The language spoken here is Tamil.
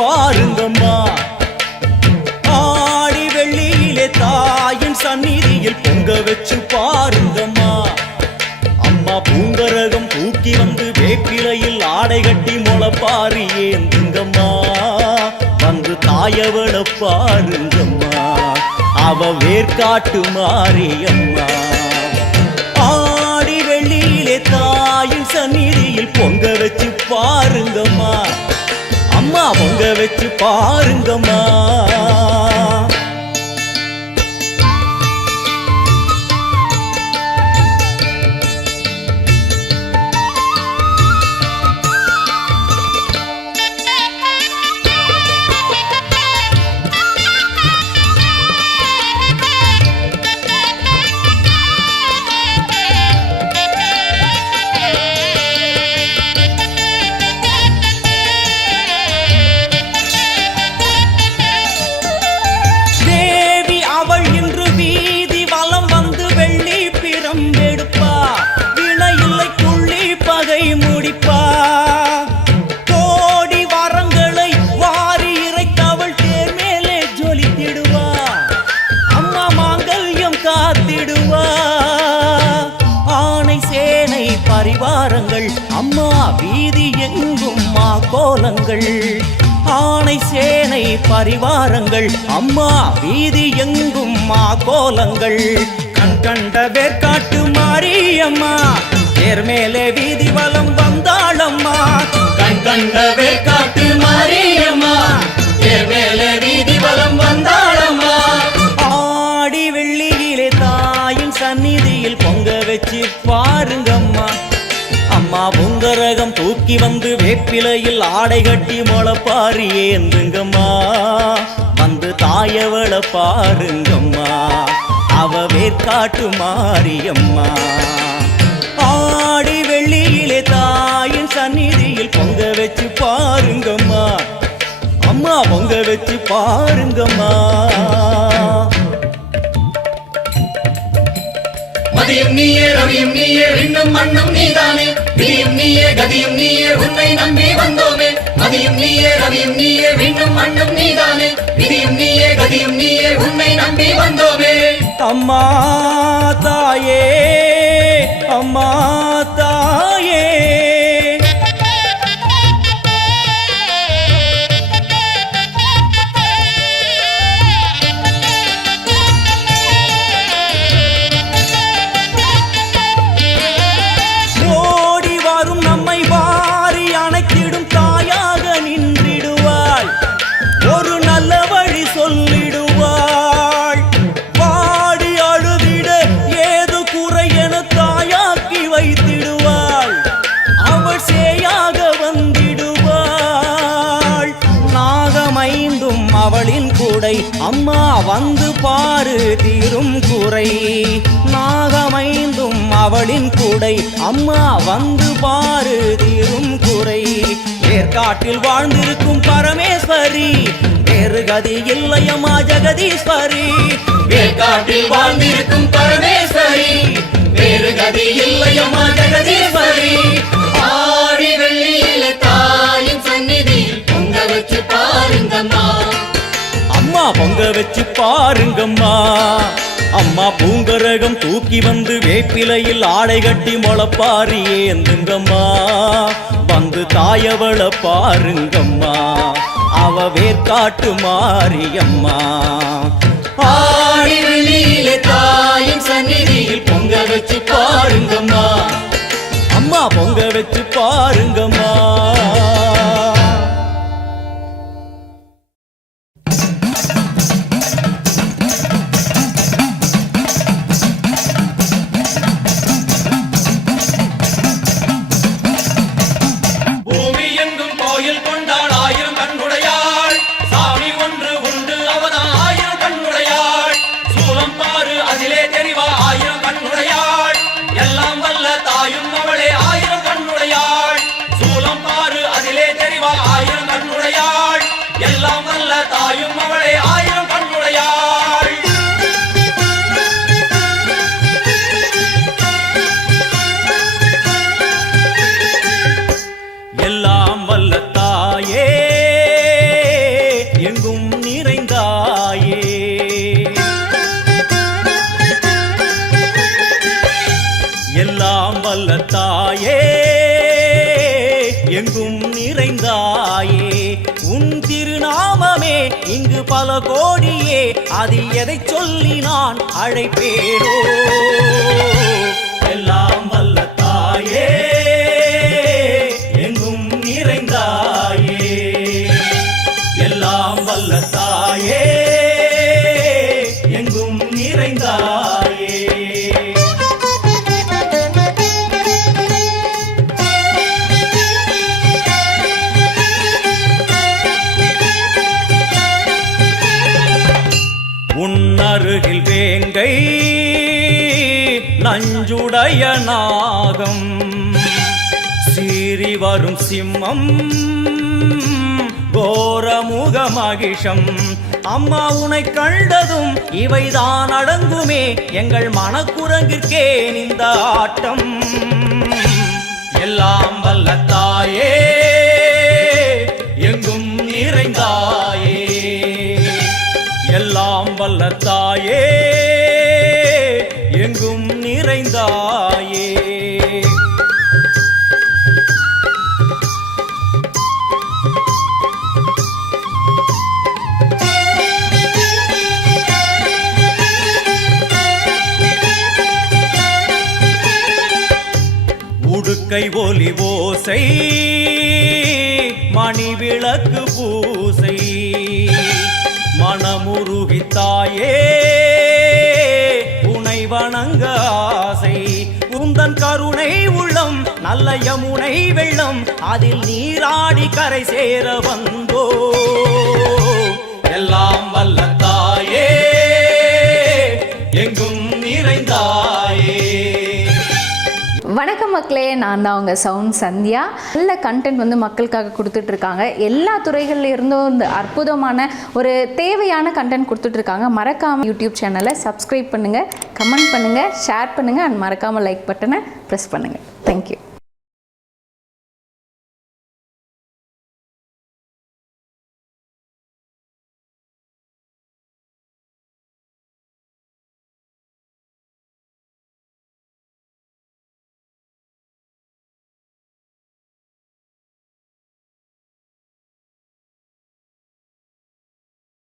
பாருங்கம்மா. ஆடி வெள்ளியிலே தாயின் சந்நிதியில் பொங்க வச்சு பாருங்கம்மா. அம்மா பூங்கரகம் தூக்கி வந்து வேப்பிலையில் ஆடை கட்டி முளைப்பாரி ஏந்துங்கம்மா. வந்து தாயவள பாருங்கம்மா, அவ வேர்க்காட்டு மாரியம்மா. ஆடி வெள்ளியிலே தாயின் சந்நிதியில் பொங்க வச்சு பாருங்கம்மா. அம்மா பொங்க வச்சு பாருங்கம்மா. பரிவாரங்கள் அம்மா வீதி எங்கும் கோலங்கள். ஆணை சேனை பரிவாரங்கள் அம்மா வீதி எங்கும் கோலங்கள். கண் கண்ட வேர்க்காட்டு மாரியம்மா தேர் மேலே வீதி வலம் வந்தாளம்மா. கண் கண்ட வேர்க்காட்டு மாரியம்மா தேர் மேலே வீதி வலம் வந்தாளம்மா. ஆடி வெள்ளியிலே தாயின் சந்நிதியில் பொங்க வச்சு பாருங்கம்மா. அம்மா பொங்கரகம் தூக்கி வந்து வேப்பிலையில் ஆடை கட்டி முளைப்பாரி ஏந்துங்கம்மா. வந்து தாயவள பாருங்கம்மா, அவ வேர்க்காட்டு மாரியம்மா. ஆடி வெள்ளியிலே தாயின் சந்நிதியில் பொங்க வச்சு பாருங்கம்மா. அம்மா பொங்க வச்சு பாருங்கம்மா. மதியும் நீயே ரவியும் நீயே விண்ணும் மண்ணும் நீதானே. விதியும் நீயே கதியும் நீயே உன்னை நம்பி வந்தோமே. மதியும் நீயே ரவியும் நீயே விண்ணும் மண்ணும் நீதானே. விதியும் நீயே கதியும் நீயே உன்னை நம்பி வந்தோமே. அம்மா தாயே அம்மா தாயே அவளின் கூடை. அம்மா வந்து பாரு தீரும் குறை. நாகமைந்தும் அவளின் கூடை. அம்மா வந்து பாரு தீரும் குறை. வேர்க்காட்டில் வாழ்ந்திருக்கும் பரமேஸ்வரி வேறு கதி இல்லையம்மா ஜெகதீஸ்வரி. வேர்க்காட்டில் வாழ்ந்திருக்கும் பரமேஸ்வரி வேறு கதி இல்லையம்மா ஜெகதீஸ்வரி. ஆடி வெள்ளியிலே தாயின் சந்நிதியில் பொங்க வச்சு பாருங்கம்மா. அம்மா பொங்க வச்சு பாருங்கம்மா. அம்மா பூங்கரகம் தூக்கி வந்து வேப்பிலையில் ஆடை கட்டி முளைப்பாரி ஏந்துங்கம்மா. வந்து தாயவள பாருங்கம்மா, அவ வேர்க்காட்டு மாரியம்மா. ஆடி வெள்ளியிலே தாயின் சந்நிதியில் பொங்க வச்சு பாருங்கம்மா. அம்மா பொங்க வச்சு பாருங்கம்மா. எல்லாம் வல்ல தாயும் அவளே ஆயிரம் கண்ணுடையாள். சூலம் பல கோடியே அது எதை சொல்லி நான் அழைப்பேனோ எல்லாம் வல்ல தாயே எங்கும் நிறைந்தாயே எல்லாம் வல்ல தாயே எங்கும் நிறைந்தாயே உன்னருகில் வேங்கை நஞ்சுடைய நாகம் சீறி வரும் சிம்மம் கோரமுக மகிஷம் அம்மா உனை கண்டதும் இவைதான் அடங்குமே எங்கள் மனக்குரங்கிற்கே இந்த ஆட்டம் எல்லாம் வல்ல தாயே எங்கும் நிறைந்தாயே எல்லாம் வல்ல தாயே எங்கும் நிறைந்தாயே உடுக்கை ஒலி ஓசை மணி விளக்கு பூசை மனமுருகித்தாயே உனை வணங்க ஆசை உந்தன் கருணை உள்ளம் நல்ல யமுனை வெள்ளம் அதில் நீராடி கரை சேர வந்தோ எல்லாம் வல்ல தாயே எங்கும் நிறைந்தாயே. வணக்கம் மக்களே, நான் தான் உங்கள் சவுண்ட் சந்தியா. நல்ல கண்டென்ட் வந்து மக்களுக்காக கொடுத்துட்ருக்காங்க. எல்லா துறைகளில் இருந்தும் இந்த அற்புதமான ஒரு தேவையான கண்டென்ட் கொடுத்துட்ருக்காங்க. மறக்காமல் யூடியூப் சேனலை சப்ஸ்கிரைப் பண்ணுங்கள், கமெண்ட் பண்ணுங்கள், ஷேர் பண்ணுங்கள் அண்ட் மறக்காமல் லைக் பட்டனை ப்ரெஸ் பண்ணுங்கள். தேங்க்யூ.